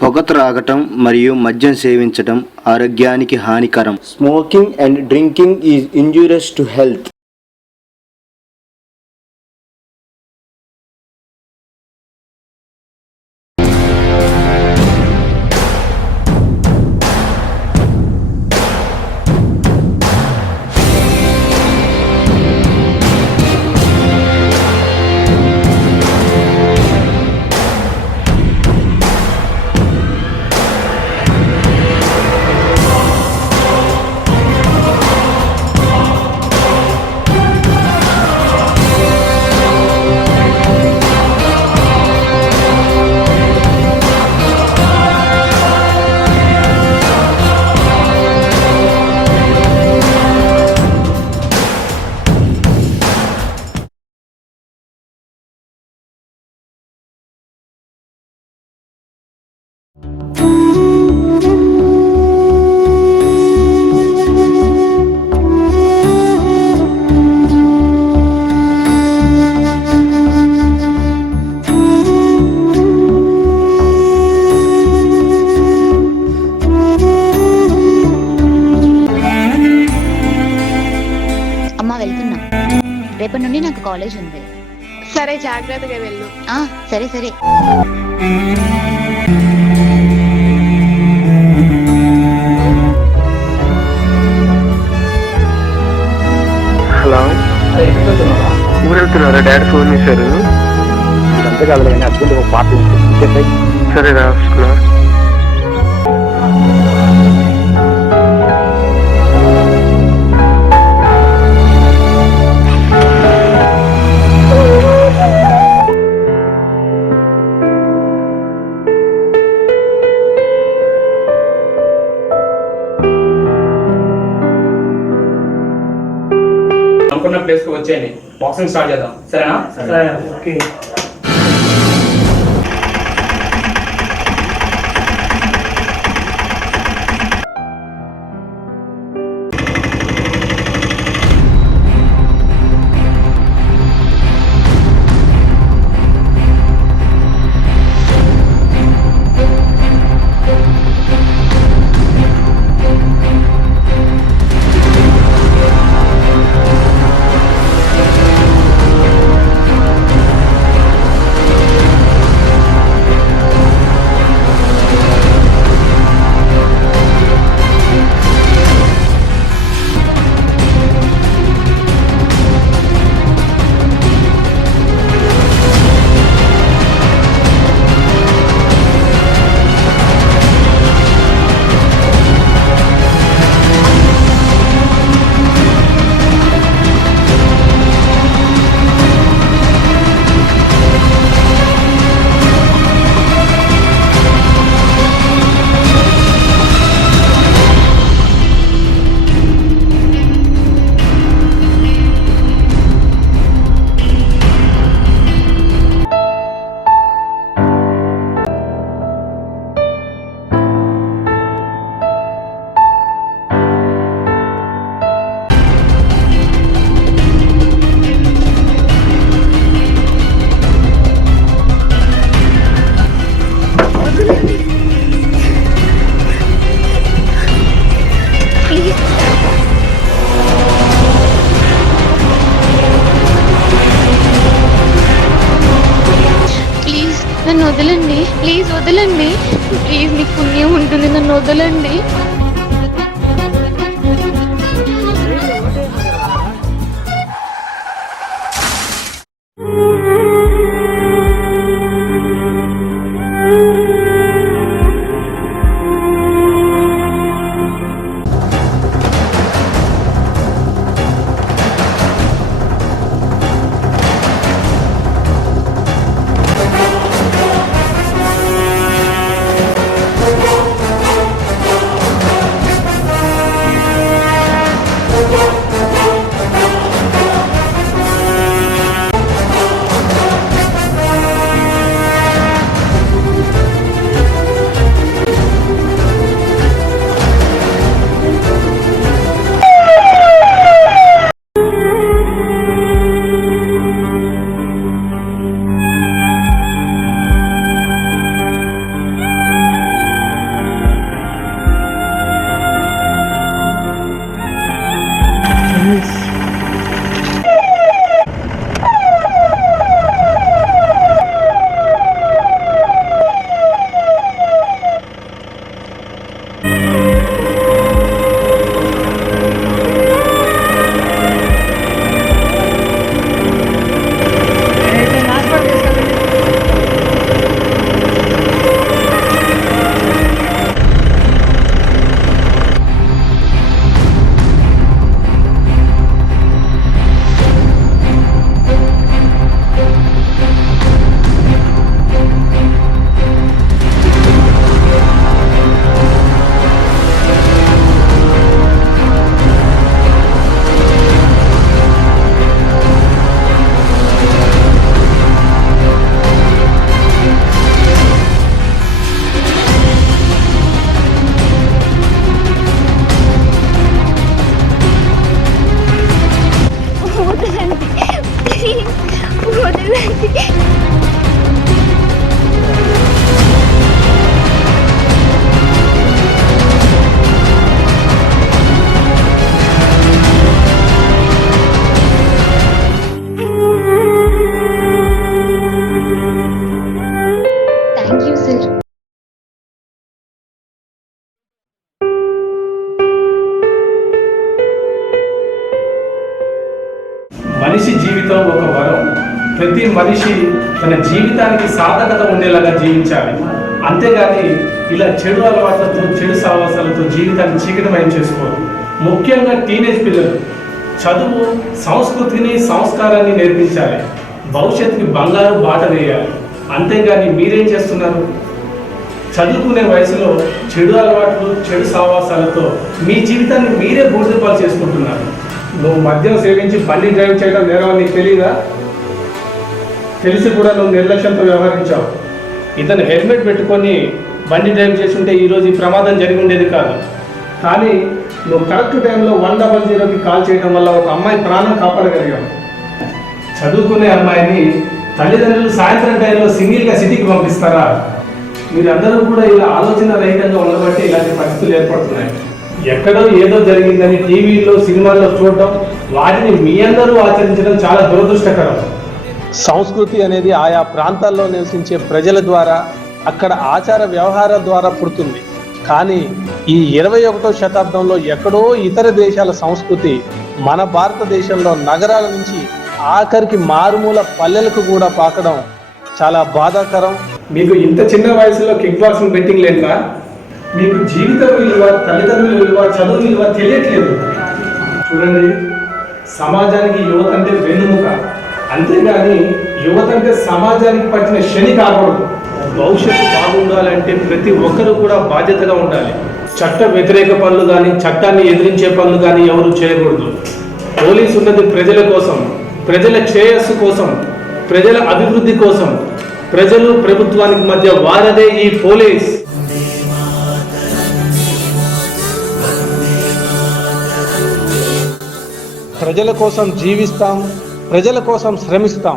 పొగ త్రాగటం మరియు మద్యం సేవించటం ఆరోగ్యానికి హానికరం. Smoking and drinking is injurious to health. రేపటి నుండి నాకు కాలేజ్ ఉంది. సరే, జాగ్రత్తగా వెళ్ళు. సరే సరే. హలో, ఊరు వెళ్తున్నారా? డాడీ ఫోన్ చేశారు. అంతే కాదు కానీ అర్జెంట్ ఒక పార్టీ ఉంటుంది. సరే రా, వస్తున్నా. అనుకున్న ప్లేస్ కి వచ్చేయండి. బాక్సింగ్ స్టార్ట్ చేద్దాం, సరేనా? సరే, ఓకే. నన్ను వదలండి, ప్లీజ్ వదలండి, ప్లీజ్ మీకు పుణ్యం ఉంటుంది, నన్ను వదలండి. ప్రతి మనిషి తన జీవితానికి సాధకత ఉండేలాగా జీవించాలి. అంతేగాని ఇలా చెడు అలవాట్లతో చెడు సావాసాలతో జీవితాన్ని చీకటమయం చేసుకోరు. ముఖ్యంగా టీనేజ్ పిల్లలు చదువు సంస్కృతిని సంస్కారాన్ని నేర్పించాలి. భవిష్యత్తుకి బంగారు బాట వేయాలి. అంతేగాని మీరేం చేస్తున్నారు? చదువుకునే వయసులో చెడు అలవాట్లు చెడు సావాసాలతో మీ జీవితాన్ని మీరే బూడిదపాలు చేసుకుంటున్నారు. నువ్వు మద్యం సేవించి బండి డ్రైవ్ చేయడం నేరం నీకు తెలియదా? తెలిసి కూడా నువ్వు నిర్లక్ష్యంతో వ్యవహరించావు. ఇతను హెల్మెట్ పెట్టుకొని బండి డ్రైవ్ చేస్తుంటే ఈరోజు ఈ ప్రమాదం జరిగి ఉండేది కాదు. కానీ నువ్వు కరెక్ట్ టైంలో 100కి కాల్ చేయడం వల్ల ఒక అమ్మాయి ప్రాణం కాపాడగలిగావు. చదువుకునే అమ్మాయిని తల్లిదండ్రులు సాయంత్రం టైంలో సింగిల్గా సిటీకి పంపిస్తారా? మీరందరూ కూడా ఇలా ఆలోచన రహితంగా ఉండబట్టి ఇలాంటి పరిస్థితులు ఏర్పడుతున్నాయి. ఎక్కడో ఏదో జరిగిందని టీవీల్లో సినిమాల్లో చూడటం, వాటిని మీ అందరూ ఆచరించడం చాలా దురదృష్టకరం. సంస్కృతి అనేది ఆయా ప్రాంతాల్లో నివసించే ప్రజల ద్వారా, అక్కడ ఆచార వ్యవహారాల ద్వారా పుడుతుంది. కానీ ఈ 21వ శతాబ్దంలో ఎక్కడో ఇతర దేశాల సంస్కృతి మన భారతదేశంలో నగరాల నుంచి ఆఖరికి మారుమూల పల్లెలకు కూడా పాకడం చాలా బాధాకరం. మీకు ఇంత చిన్న వయసులో కిక్ బాక్సింగ్ బెట్టింగ్ లేదా? మీకు జీవితం విలువ, తల్లిదండ్రుల విలువ, చదువు విలువ తెలియట్లేదు. చూడండి, సమాజానికి యువత అంటే వెన్నుముక. అంతేగాని యువత అంటే సమాజానికి పట్టిన శని కాకూడదు. భవిష్యత్తు బాగుండాలంటే ప్రతి ఒక్కరూ కూడా బాధ్యతగా ఉండాలి. చట్ట వ్యతిరేక పనులు కానీ, చట్టాన్ని ఎదిరించే పనులు కానీ ఎవరు చేయకూడదు. పోలీసు ఉన్నది ప్రజల కోసం, ప్రజల శ్రేయస్సు కోసం, ప్రజల అభివృద్ధి కోసం. ప్రజలు ప్రభుత్వానికి మధ్య వారదే ఈ పోలీస్. ప్రజల కోసం జీవిస్తాం, ప్రజల కోసం శ్రమిస్తాం.